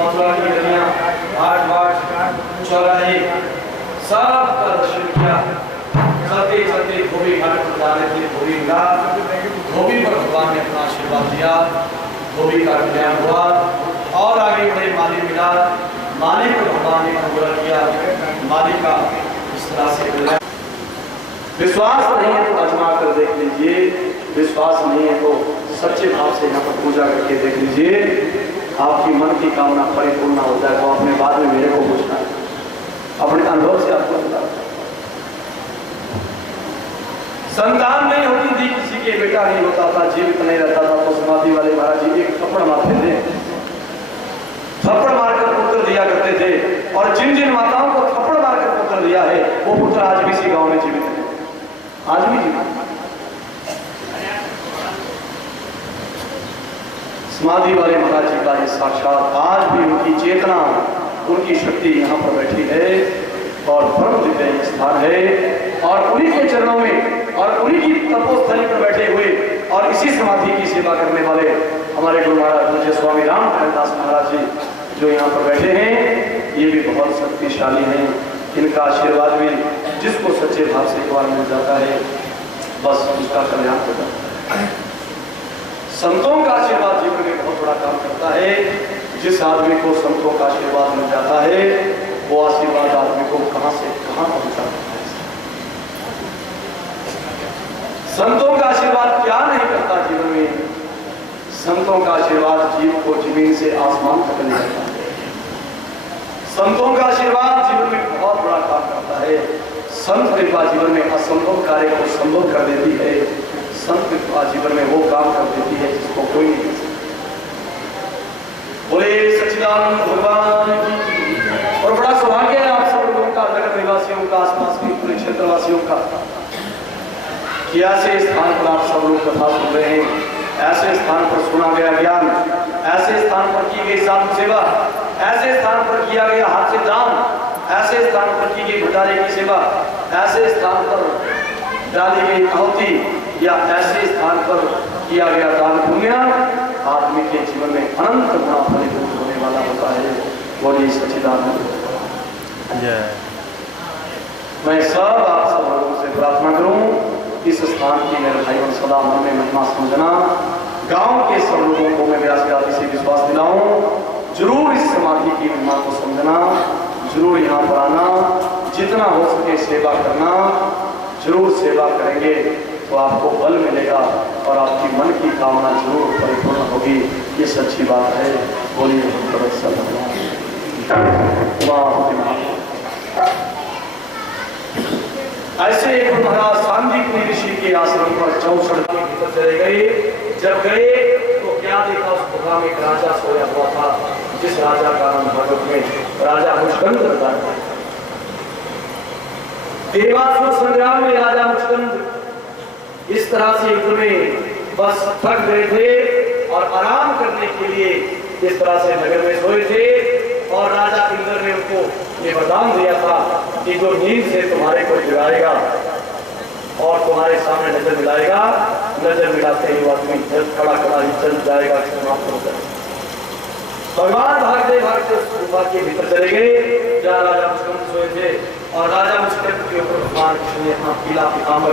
मथुरा की गलियां, घाट बाट, चौराहे सब का दर्शन किया। चलते चलते धोबी घाट पर जा रहे थे। धोबी मिला, धोबी पर भगवान ने अपना आशीर्वाद दिया। धोबी का कल्याण हुआ और आगे बढ़े। माली मिला, माली को भगवान ने अनुग्रह किया। माली का इस तरह से कल्याण। विश्वास नहीं है तो आजमा कर देख लीजिए, विश्वास नहीं है तो सच्चे भाव से यहाँ पर पूजा करके देख लीजिए। आपकी मन की कामना परिपूर्ण हो जाए तो आपने बाद में मेरे को पूछना है, अपने अनुभव से आपको बता। संतान नहीं होती थी किसी के, बेटा नहीं होता था, जीवित नहीं रहता था तो समाधि वाले महाराज जी एक थप्पड़ मारते थे। थप्पड़ मारकर पुत्र दिया करते थे और जिन जिन माताओं को थप्पड़ मारकर पुत्र दिया है वो पुत्र आज भी इसी गांव में जीवित है, आज भी जीवित। समाधि वाले महाराज जी का ये साक्षात आज भी उनकी चेतना, उनकी शक्ति यहाँ पर बैठी है और परम दिव्य स्थान है और उन्हीं के चरणों में और उन्हीं की तपोस्थली पर बैठे हुए और इसी समाधि की सेवा करने वाले हमारे गुरु महाराज पूज्य स्वामी रामकृष्ण दास महाराज जी जो यहाँ पर बैठे हैं, ये भी बहुत शक्तिशाली हैं। इनका आशीर्वाद भी जिसको सच्चे भाव से एक बार मिल जाता है बस उसका कल्याण हो जाता है। संतों का आशीर्वाद जीवन में बहुत बड़ा काम करता है। जिस आदमी को संतों का आशीर्वाद मिल जाता है वो आशीर्वाद आदमी को कहां से कहां पहुंचाता है। संतों का आशीर्वाद क्या नहीं करता जीवन में, संतों का आशीर्वाद जीव को जमीन से आसमान तक ले जाता है। संतों का आशीर्वाद जीवन में बहुत बड़ा काम करता है। संत कृपा जीवन में असंभव कार्य को संभव कर देती है। संत कृपा जीवन में वो काम कर देती है जिसको कोई नहीं कर सकता। बोले सच्चिदानंद भगवान की। और बड़ा सौभाग्य है आप सब लोगों का, नगर निवासियों का, आसपास के पूरे क्षेत्रवासियों का, कि ऐसे स्थान पर आप सब लोग कथा सुन रहे हैं, ऐसे स्थान पर सुना गया ज्ञान, ऐसे स्थान पर की गई साधु सेवा, ऐसे स्थान पर किया गया हाथ से दान, ऐसे स्थान पर की गई भंडारे की सेवा, ऐसे स्थान पर डाली गई आहुति या ऐसे स्थान पर किया गया दान पुण्य आदमी के जीवन में अनंत गुणा फलीभूत होने वाला होता है। बोलिए सच्चिदानंद। मैं सब आप सब लोगों से प्रार्थना करूं इस स्थान की मेरे भाइयों सदा मन में महिमा समझना, गांव के सब लोगों को मैं व्यास व्यापी से विश्वास दिलाऊं, जरूर इस समाधि की महिमा को समझना, जरूर यहाँ पर आना, जितना हो सके सेवा करना, जरूर सेवा करेंगे तो आपको बल मिलेगा और आपकी मन की कामना जरूर परिपूर्ण होगी। ये सच्ची बात है। बोलिए ऐसे एक महाराज सांदीपनी ऋषि के आश्रम पर 64 दिन चले गए। जब गए तो क्या देखा उसको मुकाम एक राजा सोया हुआ था, जिस राजा का नाम भागवत में राजा मुष्कंद बताया है। देवासुर संग्राम में राजा मुष्कंद इस तरह से युद्ध में बस थक गए थे और आराम करने के लिए इस तरह से नगर में सोए थे, और राजा इंद्र ने उनको ये वरदान दिया था कि जो नींद से तुम्हारे को जगाएगा और तुम्हारे सामने नजर मिलाएगा, नजर मिलाते ही आदमी खड़ा खड़ा ही चल जाएगा। भगवान भागते भागते उस गुफा के भीतर चले गए जहाँ राजा मुष्कंद सोए थे, और राजा मुष्कंद के ऊपर भगवान कृष्ण ने अपना पीला पीताम्बर,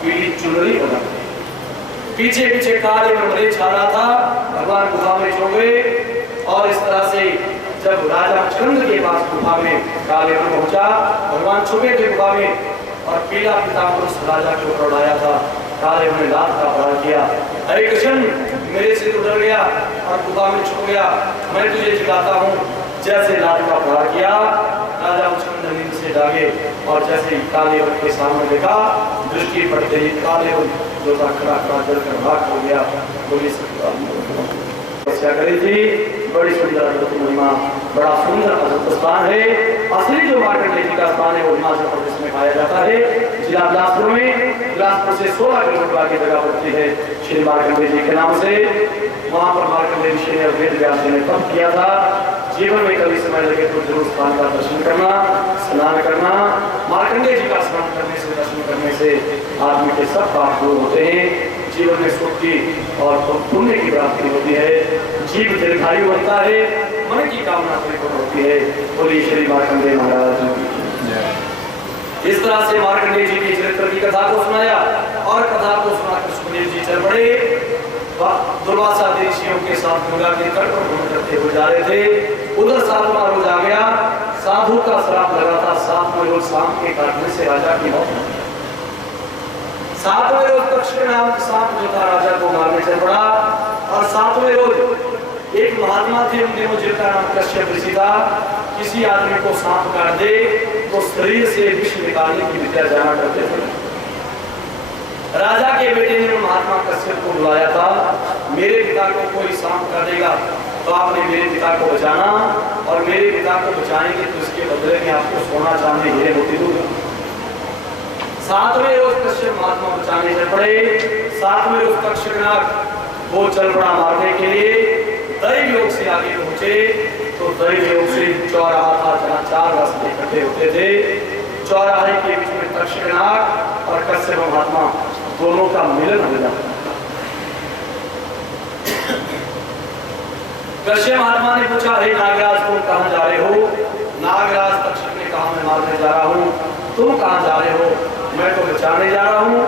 पीली चुनरी बना, पीछे पीछे काले मरमरे छा रहा था। भगवान गुफा में सो गए, और इस तरह से जब राजा मुष्कंद के पास गुफा में काले में पहुंचा, भगवान छुपे थे गुफा में, और पीला पीताम्बर उस राजा के ऊपर उड़ाया था। काले ने लात का प्रहार किया, हरे कृष्ण मेरे से तो डर गया और गुफा में छुप गया, मैं तुझे जगाता हूँ। जैसे लात का प्रहार किया, राजा मुष्कंद नींद से जागे, और जैसे काले के सामने देखा, दृष्टि पड़ते ही काले जो था खड़ा खड़ा जलकर भाग हो गया। तपस्या करी थी, बड़ी सुंदर महिमा, बड़ा सुंदर अद्भुत स्थान है। असली जो मार्कंडेय जी का स्थान है वो हिमाचल प्रदेश में पाया जाता है, जिला बिलासपुर में। बिलासपुर से 16 किलोमीटर आगे जगह पड़ती है श्री मार्कंडेय जी के नाम से। वहाँ पर मार्कंडेय ऋषि ने वेद व्यास जी ने तप किया था। जीवन में कभी समय लगे तो जरूर स्थान का दर्शन करना, स्नान करना। मार्कंडेय जी का स्नान करने से, दर्शन करने से आदमी के सब पाप दूर होते हैं, जीवन में सुख की और पुण्य की प्राप्ति होती है, जीव दीर्घायु बनता है, मन की कामना परिपूर्ण होती है। बोलिए श्री मार्कंडेय महाराज जी। इस तरह से मार्कंडेय जी के चरित्र की कथा को सुनाया, और कथा को सुनाकर सुखदेव जी चल पड़े दुर्वासा ऋषियों के साथ गंगा के तट पर घूम करते हुए जा रहे थे। उधर 7वां रोज आ गया, साधु का श्राप लगा था। 7वें रोज शाम के काटने से राजा की मौत। 7वें रोज तक्षक नाम का सांप जो था राजा को मारने चल पड़ा, और 7वें रोज एक महात्मा थे, उन दिनों जिनका नाम कश्यप ऋषि था। किसी आदमी को सांप काट दे तो शरीर से विष निकालने की विद्या जाना करते थे। राजा के बेटे ने महात्मा कश्यप को बुलाया था, मेरे पिता को कोई सांप काटेगा तो आपने मेरे पिता को बचाना, और मेरे पिता को बचाएंगे तो इसके बदले में आपको सोना चांदी हीरे मोती दूंगा। 7वें रोज कश्यप महात्मा बचाने चल पड़े। 7वें रोज तक्षक वो चल पड़ा मारने के लिए। दैव योग से आगे पहुंचे तो दैव योग से चौराहा था जहाँ 4 रास्ते इकट्ठे होते थे। चौराहे के बीच में तक्षक और कश्यप महात्मा दोनों का मिलन हो जाता। कश्यप महात्मा ने पूछा, हे नागराज तुम कहाँ जा रहे हो? नागराज तक्षक ने कहा, मैं मारने जा रहा हूँ। तुम कहाँ जा रहे हो? मैं तो बचाने जा रहा हूँ।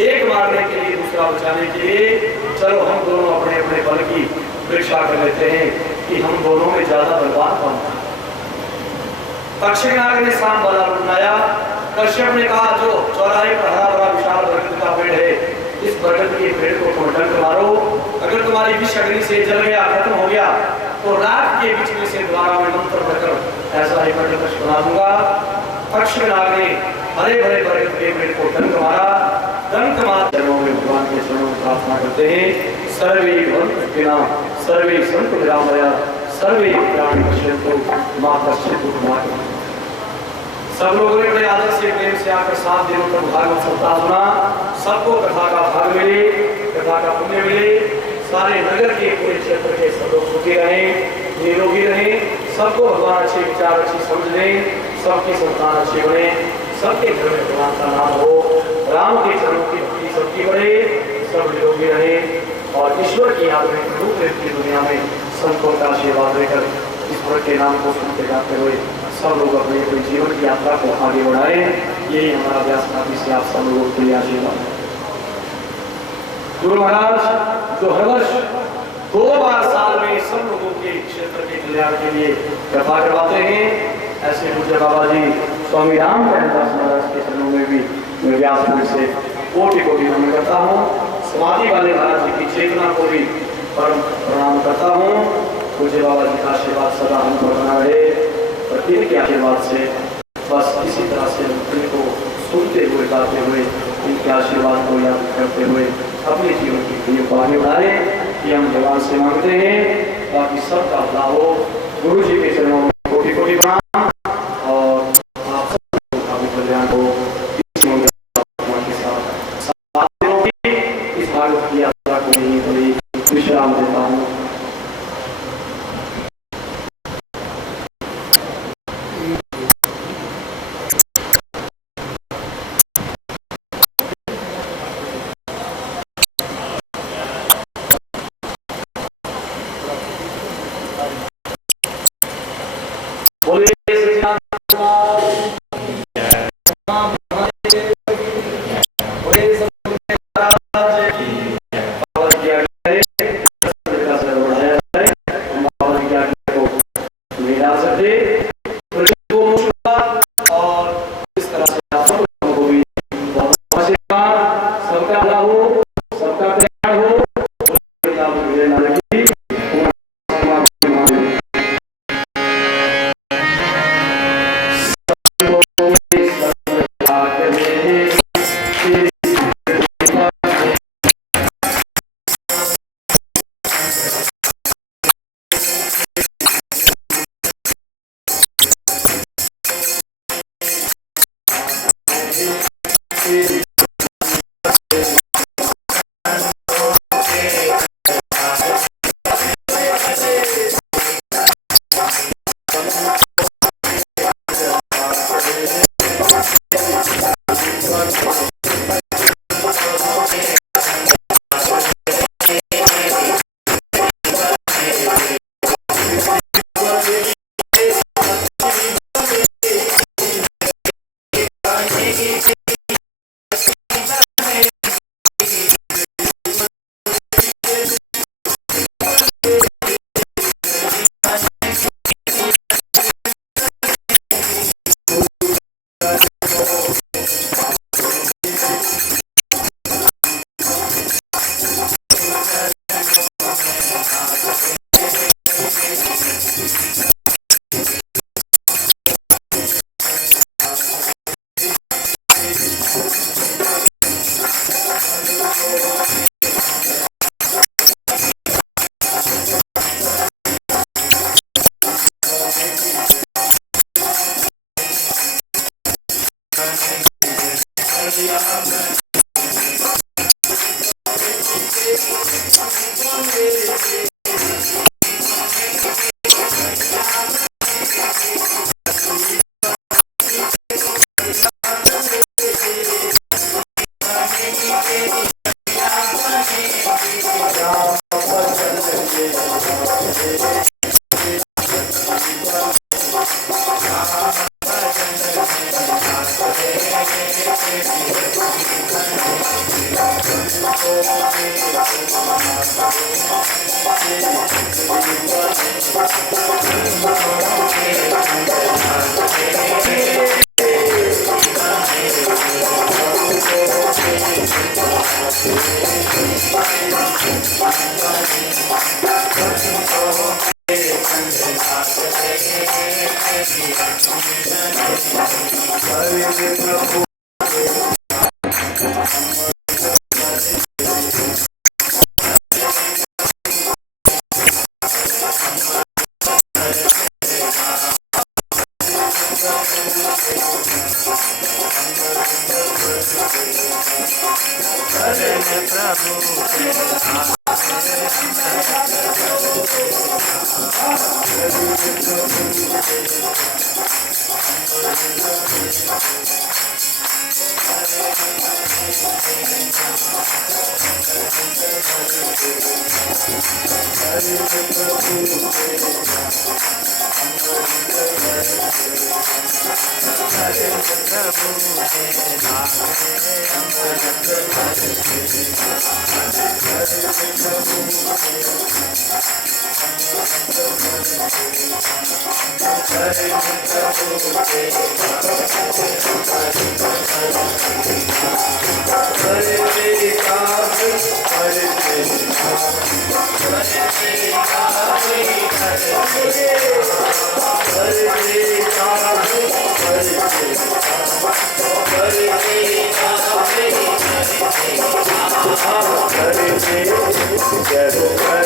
एक मारने के लिए दूसरा बचाने के लिए, चलो हम दोनों अपने अपने बल की परीक्षा कर लेते हैं कि हम दोनों में ज्यादा बलवान कौन है। तक्षक नाग ने सांप वाला बनाया। कश्यप ने कहा, जो चौराहे पर हरा भरा विशाल बरगद का पेड़ है, इस बरगद के पेड़ को तुम डंक मारो। अगर तुम्हारी विष अग्नि से जल गया, खत्म हो गया, तो रात के बीच में से द्वारा में मंत्र पढ़कर ऐसा ही बरगद बना दूंगा। तक्षक नाग ने हरे भरे बरगद के पेड़ को डंक मारा। डंक मार चरणों में भगवान के चरणों में प्रार्थना करते हैं, सर्वे भवन्तु सुखिनः, सर्वे सन्तु निरामयाः, सर्वे प्राणी पश्यन्तु मा कश्चित् दुःखभाग्। सब लोगों ने बड़े आदर से प्रेम से आकर 7 दिनों तक भागवत सप्ताह सुना। सबको कथा का भाग मिले, कथा का पुण्य मिले। सारे नगर के पूरे क्षेत्र के सब लोग सुखी रहे, निरोगी रहे, सबको भगवान अच्छे विचार, अच्छी समझ दें, सबकी संतान अच्छी बने, सबके घर में भगवान का नाम हो, राम के चरणों की भक्ति सबकी बढ़े, सब निरोगी रहे, और ईश्वर की याद में रूप की दुनिया में संतों का आशीर्वाद लेकर ईश्वर के नाम को सुनते जाते हुए सब लोग अपने अपनी जीवन की यात्रा को आगे बढ़ाए। यही हमारा व्यास काफी से आप सब लोगों के लिए आशीर्वाद है। गुरु महाराज जो हर वर्ष 2 बार साल में सब लोगों के क्षेत्र के कल्याण के लिए कथा करवाते हैं, ऐसे पूज्य बाबा जी स्वामी राम दास महाराज के चरणों में भी मैं व्यासपीठ से कोटि कोटि नमन करता हूँ। समाधि वाले महाराज जी की चेतना को भी परम प्रणाम करता हूँ। पूज्य बाबा जी का आशीर्वाद सदा हम पर बना रहे, और इनके आशीर्वाद से बस इसी तरह से इनको सुनते हुए, गाते हुए, इनके आशीर्वाद को याद करते हुए अपने जीवन की आगे बढ़ाए। ये हम भगवान से मांगते हैं। बाकी सब का भला हो। गुरु जी के चरणों में कोटि कोटि प्रणाम और आप सबका भी कल्याण हो। इस भागवत की यात्रा को नहीं थोड़ी विश्राम देता हूँ। Hare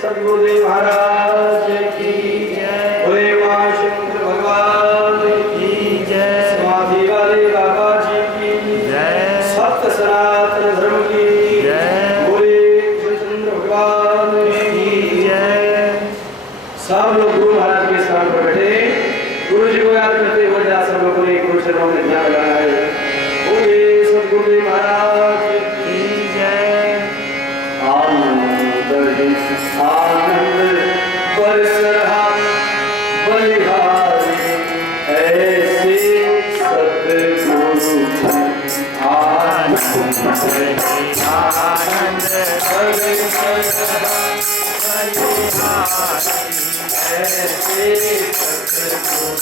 सदगुरुदेव महाराज की जय। बोले महाशंकर भगवान की जय। समाधि वाले बाबा जी की जय। सत्य सनातन धर्म की जय। बोले कृष्णचंद्र भगवान की जय। सब लोग गुरु महाराज के स्थान पर बैठे गुरु जी को याद करते हुए सब लोगों ने गुरु चरणों में ध्यान लगाया है। बोले सदगुरुदेव महाराज की जय। आनंद बरस रहा बलिहारी ऐसे सतगुरु आनंद बरस रहा बलिहारी ऐसे सतगुरु